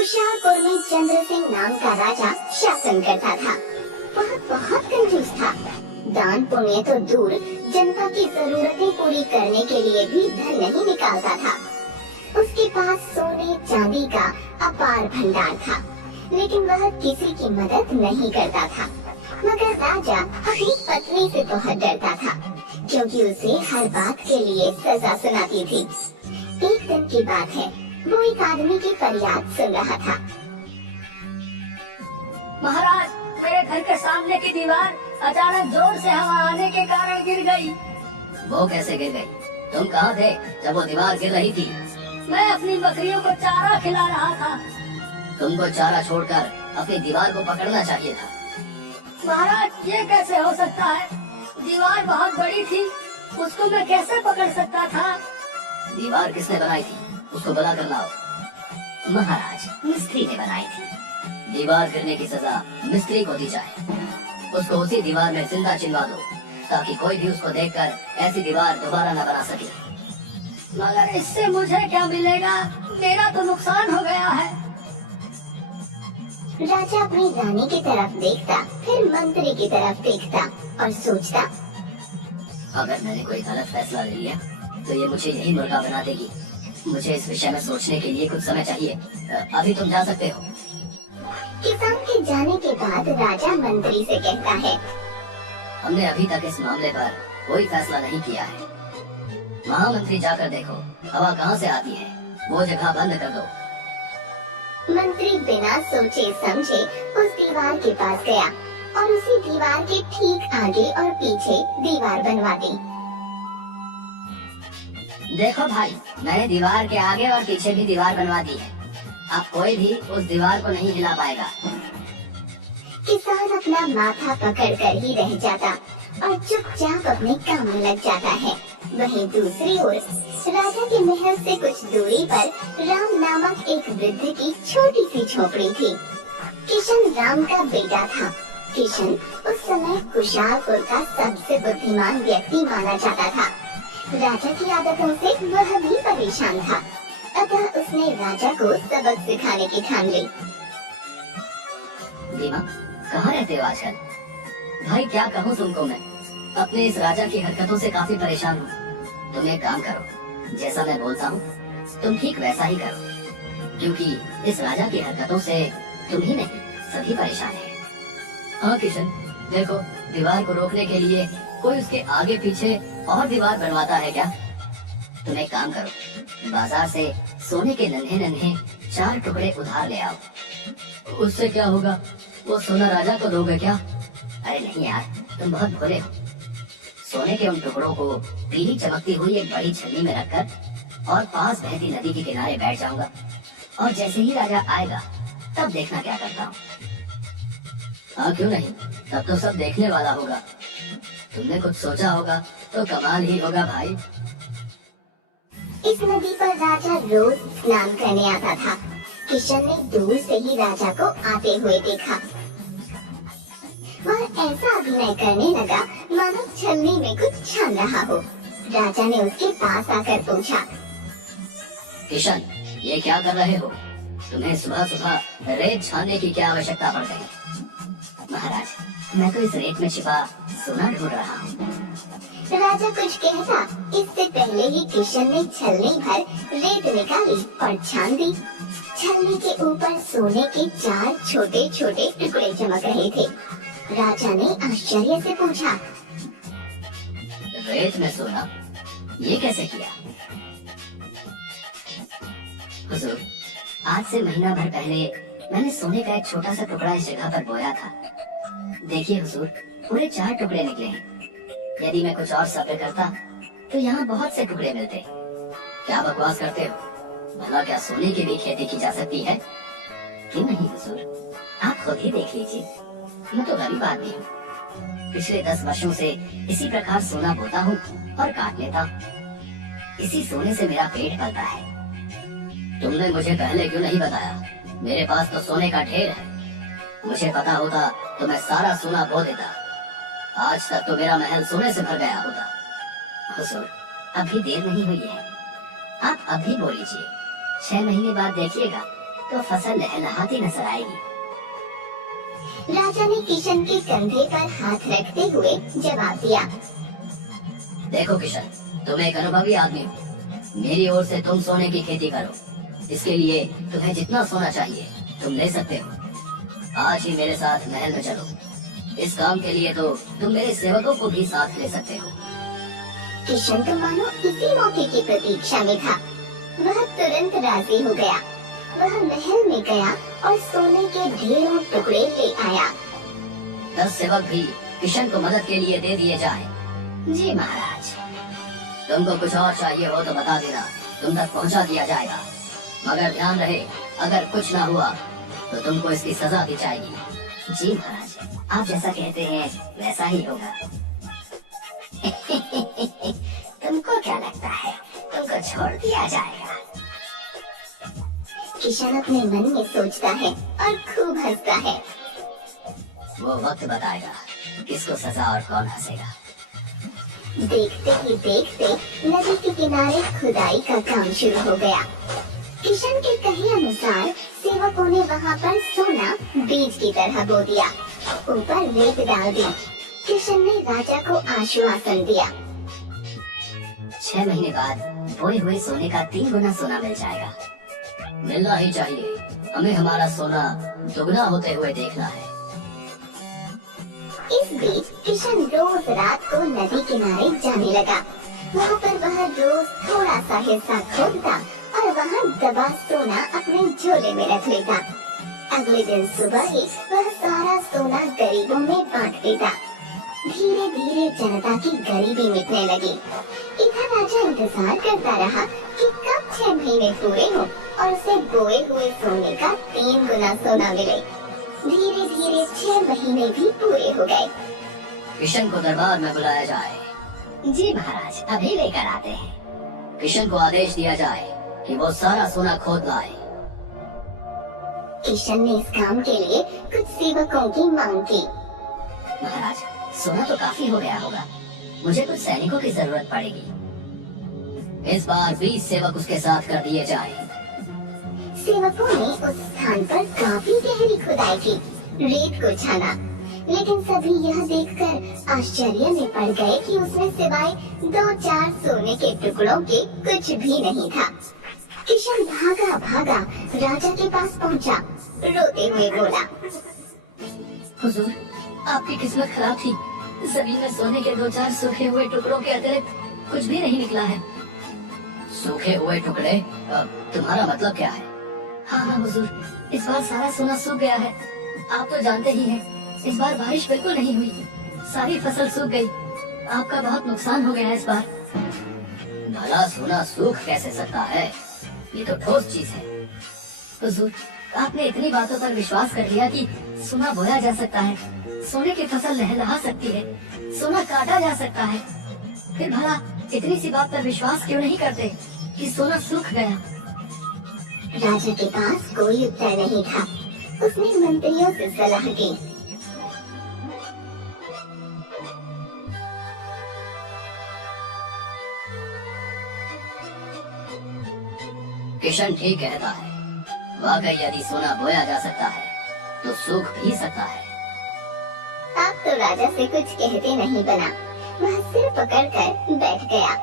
कुशालपुर में चंद्र सिंह नाम का राजा शासन करता था। वह बहुत कंजूस था। दान पुण्य तो दूर, जनता की जरूरतें पूरी करने के लिए भी धन नहीं निकालता था। उसके पास सोने चांदी का अपार भंडार था, लेकिन वह किसी की मदद नहीं करता था। मगर राजा अपनी पत्नी से बहुत डरता था, क्योंकि उसे हर बात के लिए सजा सुनाती थी। एक दिन की बात है, वो एक आदमी की फरियाद सुन रहा था। महाराज, मेरे घर के सामने की दीवार अचानक जोर से हवा आने के कारण गिर गई। वो कैसे गिर गई? तुम कहाँ थे जब वो दीवार गिर रही थी? मैं अपनी बकरियों को चारा खिला रहा था। तुमको चारा छोड़कर अपनी दीवार को पकड़ना चाहिए था। महाराज, ये कैसे हो सकता है? दीवार बहुत बड़ी थी, उसको मैं कैसे पकड़ सकता था? दीवार किसने बनाई थी? उसको बुला कर लाओ। महाराज, मिस्त्री ने बनाई थी। दीवार गिरने की सजा मिस्त्री को दी जाए। उसको उसी दीवार में जिंदा चिनवा दो, ताकि कोई भी उसको देखकर ऐसी दीवार दोबारा न बना सके। मगर इससे मुझे क्या मिलेगा? मेरा तो नुकसान हो गया है। राजा अपनी रानी की तरफ देखता, फिर मंत्री की तरफ देखता और सोचता, अगर मैंने कोई गलत फैसला ले लिया तो ये मुझे यही मुर्गा बना देगी। मुझे इस विषय में सोचने के लिए कुछ समय चाहिए। अभी तुम जा सकते हो। किसान के जाने के बाद राजा मंत्री से कहता है, हमने अभी तक इस मामले पर कोई फैसला नहीं किया है। महामंत्री, जाकर देखो हवा कहाँ से आती है, वो जगह बंद कर दो। मंत्री बिना सोचे समझे उस दीवार के पास गया और उसी दीवार के ठीक आगे और पीछे दीवार बनवा दी। देखो भाई, मैंने दीवार के आगे और पीछे भी दीवार बनवा दी है। अब कोई भी उस दीवार को नहीं हिला पाएगा। किसान अपना माथा पकड़ कर ही रह जाता और चुपचाप अपने काम में लग जाता है। वहीं दूसरी ओर राजा के महल से कुछ दूरी पर राम नामक एक वृद्ध की छोटी सी झोपड़ी थी। किशन राम का बेटा था। किशन उस समय कुशालपुर का सबसे बुद्धिमान व्यक्ति माना जाता था। राजा की आदतों से वह भी परेशान था, अतः उसने राजा को सबक सिखाने की ठान ली। दीमा, कहाँ रहते हो आजकल? भाई, क्या कहूँ तुमको मैं अपने इस राजा की हरकतों से काफी परेशान हूँ। तुम एक काम करो, जैसा मैं बोलता हूँ तुम ठीक वैसा ही करो, क्योंकि इस राजा की हरकतों से तुम ही नहीं सभी परेशान हैं। हाँ किशन, देखो दीवार को रोकने के लिए कोई उसके आगे पीछे और दीवार बनवाता है क्या? तुम एक काम करो, बाजार से सोने के नन्हे नन्हे 4 टुकड़े उधार ले आओ। उससे क्या होगा? वो सोना राजा को दोगे क्या? अरे नहीं यार, तुम बहुत भोले हो। सोने के उन टुकड़ों को पीली चमकती हुई एक बड़ी छन्नी में रखकर और पास बहती नदी के किनारे बैठ जाऊंगा, और जैसे ही राजा आएगा तब देखना क्या करता हूँ। हाँ क्यों नहीं, तब तो सब देखने वाला होगा। तुमने कुछ सोचा होगा तो कमाल ही होगा भाई। इस नदी पर राजा रोज स्नान करने आता था। किशन ने दूर से ही राजा को आते हुए देखा। वह ऐसा अभिनय करने लगा मानो छन्नी में कुछ छान रहा हो। राजा ने उसके पास आकर पूछा, किशन, ये क्या कर रहे हो? तुम्हें सुबह सुबह रेत छानने की क्या आवश्यकता पड़ गई? महाराज, मैं तो इस रेत में छिपा सोना ढूंढ रहा हूँ। राजा कुछ कहता, इससे पहले ही किशन ने छलनी भर रेत निकाली और छान दी। छलनी के ऊपर सोने के 4 छोटे छोटे टुकड़े चमक रहे थे। राजा ने आश्चर्य से पूछा, रेत में सोना, ये कैसे किया? हुजूर, आज से महीना भर पहले मैंने सोने का एक छोटा सा टुकड़ा इस जगह पर बोया था। देखिए हुजूर, पूरे 4 टुकड़े निकले हैं। यदि मैं कुछ और सब्र करता तो यहाँ बहुत से टुकड़े मिलते। क्या बकवास करते हो? भला क्या सोने की भी खेती की जा सकती है? क्यों नहीं हुजूर, आप खुद ही देख लीजिए। मैं तो गरीब आदमी हूँ। पिछले 10 वर्षों से इसी प्रकार सोना बोता हूँ और काट लेता हूँ। इसी सोने से मेरा पेट पलता है। तुमने मुझे पहले क्यों नहीं बताया? मेरे पास तो सोने का ढेर है। मुझे पता होता तो मैं सारा सोना बो देता। आज तक तो मेरा महल सोने से भर गया होता। हुजूर, अभी देर नहीं हुई है, आप अभी बो लीजिए। 6 महीने बाद देखिएगा तो फसल लहलहाती नजर आएगी। राजा ने किशन के कंधे पर हाथ रखते हुए जवाब दिया। देखो किशन, तुम एक अनुभवी आदमी हो। मेरी ओर से तुम सोने की खेती करो। इसके लिए तुम्हें जितना सोना चाहिए तुम ले सकते हो। आज ही मेरे साथ महल में चलो। इस काम के लिए तो तुम मेरे सेवकों को भी साथ ले सकते हो। किशन तो मानो इसी मौके की प्रतीक्षा में था। वह तुरंत राजी हो गया। वह महल में गया और सोने के ढेरों टुकड़े ले आया। 10 सेवक भी किशन को मदद के लिए दे दिए जाए। जी महाराज। तुमको कुछ और चाहिए हो तो बता देना, तुम तक पहुंचा दिया जाएगा। मगर ध्यान रहे, अगर कुछ ना हुआ तो तुमको इसकी सजा दी जाएगी। जी महाराज, आप जैसा कहते हैं वैसा ही होगा। तुमको क्या लगता है तुमको छोड़ दिया जाएगा? किशन अपने मन में सोचता है और खूब हंसता है। वो वक्त बताएगा किसको सजा और कौन हंसेगा। देखते ही देखते नदी के किनारे खुदाई का काम शुरू हो गया। किशन के कहे अनुसार सेवकों ने वहाँ पर सोना बीज की तरह बो दिया, ऊपर रेत डाल दी। किशन ने राजा को आश्वासन दिया। 6 महीने बाद बोए हुए सोने का 3 गुना सोना मिल जाएगा। मिलना ही चाहिए। हमें हमारा सोना दुगना होते हुए देखना है। इस बीच किशन रोज रात को नदी किनारे जाने लगा। वहाँ पर वह रोज थोड़ा सा हिस्सा खोदता और वहाँ दबा सोना अपने झोले में रख लेता। अगले दिन सुबह ही वह सारा सोना गरीबों में बांट देता। धीरे धीरे जनता की गरीबी मिटने लगी। इधर राजा इंतजार करता रहा कि कब 6 महीने पूरे हो और उसे बोए हुए सोने का 3 गुना सोना मिले। धीरे धीरे 6 महीने भी पूरे हो गए। किशन को दरबार में बुलाया जाए। जी महाराज, अभी लेकर आते हैं। किशन को आदेश दिया जाए कि वो सारा सोना खोद लाए। किशन ने इस काम के लिए कुछ सेवकों की मांग की। महाराज, सोना तो काफी हो गया होगा। मुझे कुछ सैनिकों की जरूरत पड़ेगी। इस बार 20 सेवक उसके साथ कर दिए जाए। सेवकों ने उस स्थान पर काफी गहरी खुदाई की, रेत को छाना, लेकिन सभी यह देखकर आश्चर्य में पड़ गए कि उसमें सिवाय 2-4 सोने के टुकड़ों के कुछ भी नहीं था। किशन भागा भागा राजा के पास पहुंचा, रोते हुए बोला। हुजूर, आपकी किस्मत खराब थी। जमीन में सोने के 2-4 सूखे हुए टुकड़ों के अतिरिक्त कुछ भी नहीं निकला है। सूखे हुए टुकड़े? तुम्हारा मतलब क्या है? हाँ हुजूर, इस बार सारा सोना सूख गया है। आप तो जानते ही हैं, इस बार बारिश बिल्कुल नहीं हुई। सारी फसल सूख गई। आपका बहुत नुकसान हो गया है इस बार। भला सोना सूख कैसे सकता है? ये तो ठोस चीज है। हुजूर, आपने इतनी बातों पर विश्वास कर लिया कि सोना बोया जा सकता है, सोने की फसल लहलहा सकती है, सोना काटा जा सकता है। फिर भला इतनी सी बात पर विश्वास क्यों नहीं करते कि सोना सूख गया? राजा के पास कोई उत्तर नहीं था। उसने मंत्रियों से सलाह की। किशन ठीक कहता है। वाकई यदि सोना बोया जा सकता है तो सूख भी सकता है। अब तो राजा से कुछ कहते नहीं बना। वह सिर पकड़कर बैठ गया।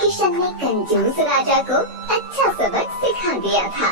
किशन ने कंजूस राजा को अच्छा सबक सिखा दिया था।